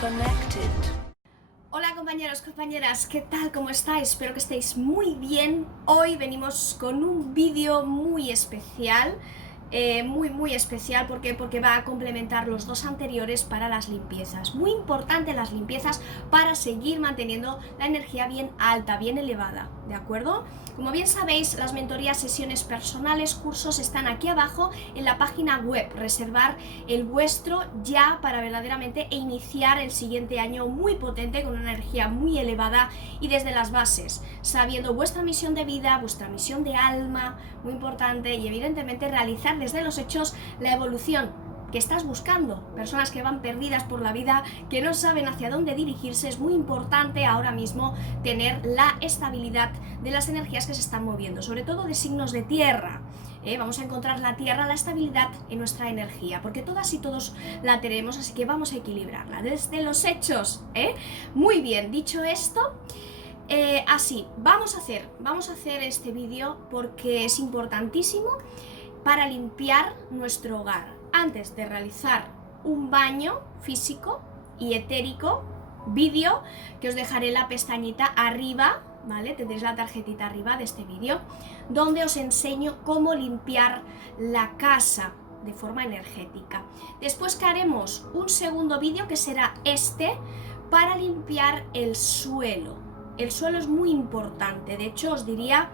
connected. Hola compañeros, compañeras, ¿qué tal? ¿Cómo estáis? Espero que estéis muy bien. Hoy venimos con un vídeo muy especial, muy especial. ¿Por qué? Porque va a complementar los dos anteriores para las limpiezas. Muy importante las limpiezas para seguir manteniendo la energía bien alta, bien elevada, ¿de acuerdo? Como bien sabéis, las mentorías, sesiones personales, cursos están aquí abajo en la página web. Reservar el vuestro ya para verdaderamente iniciar el siguiente año muy potente, con una energía muy elevada y desde las bases, sabiendo vuestra misión de vida, vuestra misión de alma, muy importante, y evidentemente realizar desde los hechos la evolución que estás buscando. Personas que van perdidas por la vida, que no saben hacia dónde dirigirse. Es muy importante ahora mismo tener la estabilidad de las energías que se están moviendo, sobre todo de signos de tierra. Vamos a encontrar la tierra, la estabilidad en nuestra energía, porque todas y todos la tenemos, así que vamos a equilibrarla desde los hechos. Muy bien, dicho esto, así, vamos a hacer este vídeo porque es importantísimo para limpiar nuestro hogar. Antes de realizar un baño físico y etérico, vídeo que os dejaré en la pestañita arriba, ¿vale? Tendréis la tarjetita arriba de este vídeo, donde os enseño cómo limpiar la casa de forma energética. Después que haremos un segundo vídeo, que será este, para limpiar el suelo. El suelo es muy importante, de hecho os diría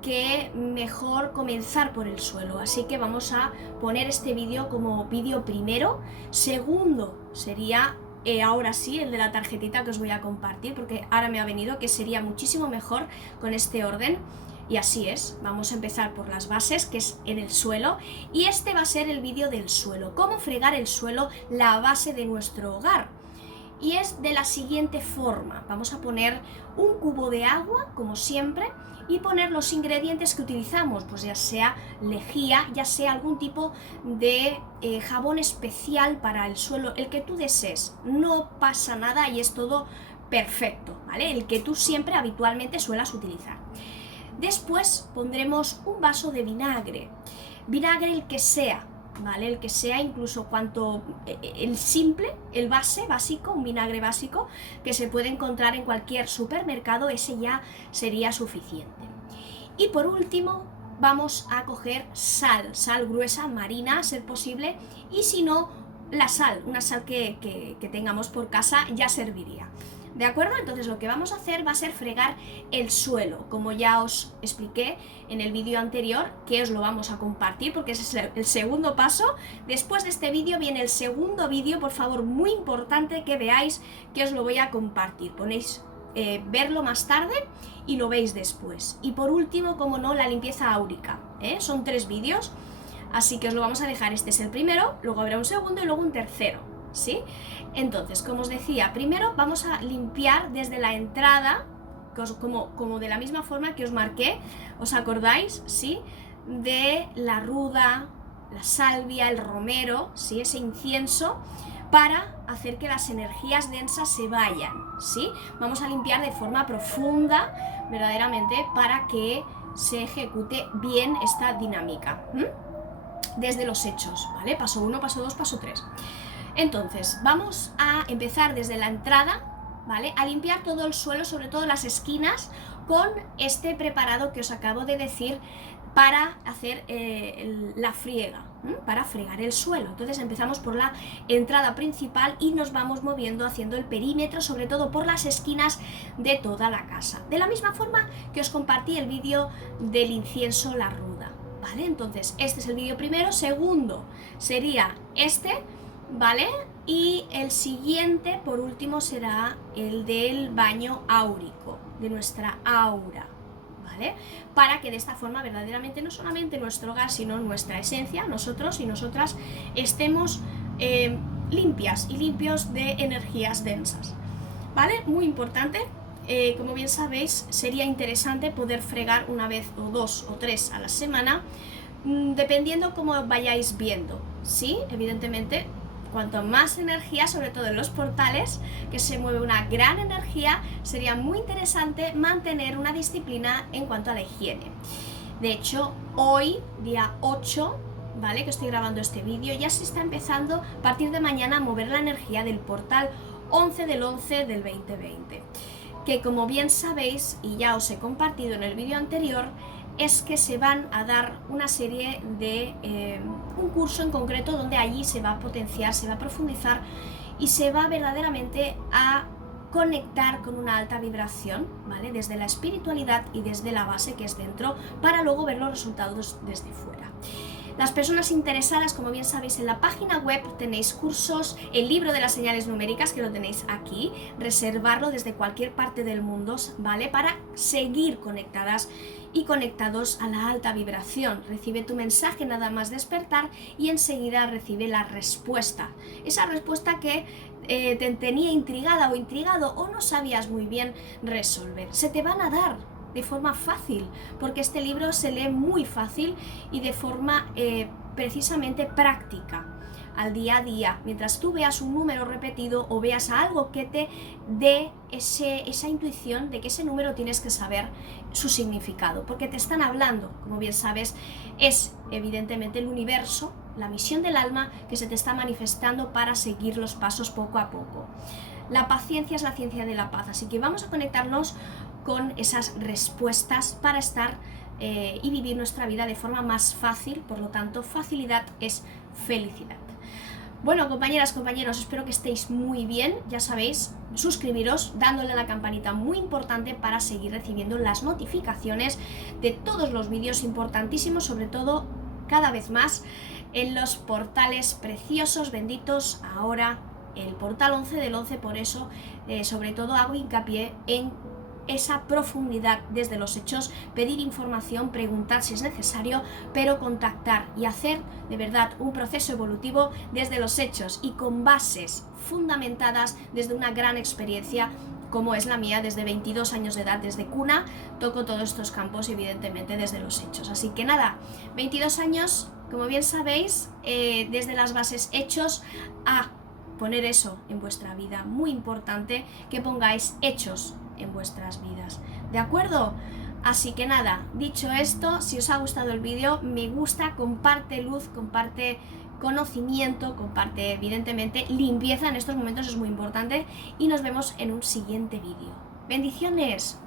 que mejor comenzar por el suelo, así que vamos a poner este vídeo como vídeo primero. Segundo sería ahora sí el de la tarjetita que os voy a compartir, porque ahora me ha venido que sería muchísimo mejor con este orden. Y así es, vamos a empezar por las bases, que es en el suelo, y este va a ser el vídeo del suelo, cómo fregar el suelo, la base de nuestro hogar. Y es de la siguiente forma: vamos a poner un cubo de agua, como siempre, y poner los ingredientes que utilizamos, pues ya sea lejía, ya sea algún tipo de jabón especial para el suelo, el que tú desees, no pasa nada y es todo perfecto, ¿vale? El que tú siempre habitualmente suelas utilizar. Después pondremos un vaso de vinagre el que sea, ¿vale? El que sea, incluso el simple, el básico, un vinagre básico que se puede encontrar en cualquier supermercado, ese ya sería suficiente. Y por último vamos a coger sal gruesa, marina, a ser posible, y si no, una sal que tengamos por casa ya serviría. ¿De acuerdo? Entonces lo que vamos a hacer va a ser fregar el suelo, como ya os expliqué en el vídeo anterior, que os lo vamos a compartir porque ese es el segundo paso. Después de este vídeo viene el segundo vídeo, por favor, muy importante que veáis, que os lo voy a compartir. Ponéis verlo más tarde y lo veis después. Y por último, como no, la limpieza áurica, son 3 vídeos, así que os lo vamos a dejar. Este es el primero, luego habrá un segundo y luego un tercero, ¿sí? Entonces, como os decía, primero vamos a limpiar desde la entrada, como de la misma forma que os marqué, ¿os acordáis? ¿Sí? De la ruda, la salvia, el romero, ¿sí? Ese incienso, para hacer que las energías densas se vayan, ¿sí? Vamos a limpiar de forma profunda, verdaderamente, para que se ejecute bien esta dinámica, desde los hechos, ¿vale? Paso 1, paso 2, paso 3. Entonces, vamos a empezar desde la entrada, ¿vale? A limpiar todo el suelo, sobre todo las esquinas, con este preparado que os acabo de decir para hacer la friega, para fregar el suelo. Entonces empezamos por la entrada principal y nos vamos moviendo haciendo el perímetro, sobre todo por las esquinas de toda la casa. De la misma forma que os compartí el vídeo del incienso, la ruda, ¿vale? Entonces, este es el vídeo primero. Segundo sería este, ¿vale? Y el siguiente, por último, será el del baño áurico, de nuestra aura, ¿vale? Para que de esta forma verdaderamente no solamente nuestro hogar, sino nuestra esencia, nosotros y nosotras, estemos limpias y limpios de energías densas, ¿vale? Muy importante. Como bien sabéis, sería interesante poder fregar una vez o 2 o 3 a la semana, dependiendo cómo vayáis viendo, ¿sí? Evidentemente, cuanto más energía, sobre todo en los portales, que se mueve una gran energía, sería muy interesante mantener una disciplina en cuanto a la higiene. De hecho, hoy, día 8, ¿vale?, que estoy grabando este vídeo, ya se está empezando a partir de mañana a mover la energía del portal 11 del 11 del 2020, que como bien sabéis, y ya os he compartido en el vídeo anterior, es que se van a dar una serie de un curso en concreto donde allí se va a potenciar, se va a profundizar y se va verdaderamente a conectar con una alta vibración, ¿vale? Desde la espiritualidad y desde la base que es dentro, para luego ver los resultados desde fuera. Las personas interesadas, como bien sabéis, en la página web tenéis cursos, el libro de las señales numéricas, que lo tenéis aquí, reservarlo desde cualquier parte del mundo, ¿vale? Para seguir conectadas y conectados a la alta vibración. Recibe tu mensaje nada más despertar y enseguida recibe la respuesta. Esa respuesta que te tenía intrigada o intrigado o no sabías muy bien resolver. Se te van a dar de forma fácil, porque este libro se lee muy fácil y de forma precisamente práctica, al día a día, mientras tú veas un número repetido o veas algo que te dé esa intuición de que ese número tienes que saber su significado, porque te están hablando, como bien sabes, es evidentemente el universo, la misión del alma que se te está manifestando para seguir los pasos poco a poco. La paciencia es la ciencia de la paz, así que vamos a conectarnos con esas respuestas para estar y vivir nuestra vida de forma más fácil. Por lo tanto, facilidad es felicidad. Bueno, compañeras, compañeros, espero que estéis muy bien. Ya sabéis, suscribiros dándole a la campanita, muy importante para seguir recibiendo las notificaciones de todos los vídeos importantísimos, sobre todo cada vez más en los portales preciosos, benditos ahora, el portal 11 del 11, por eso sobre todo hago hincapié en esa profundidad desde los hechos, pedir información, preguntar si es necesario, pero contactar y hacer de verdad un proceso evolutivo desde los hechos y con bases fundamentadas desde una gran experiencia como es la mía. Desde 22 años de edad, desde cuna, toco todos estos campos evidentemente desde los hechos. Así que nada, 22 años, como bien sabéis, desde las bases hechos a poner eso en vuestra vida. Muy importante que pongáis hechos en vuestras vidas, ¿de acuerdo? Así que nada, dicho esto, si os ha gustado el vídeo, me gusta, comparte luz, comparte conocimiento, comparte evidentemente limpieza, en estos momentos es muy importante, y nos vemos en un siguiente vídeo. ¡Bendiciones!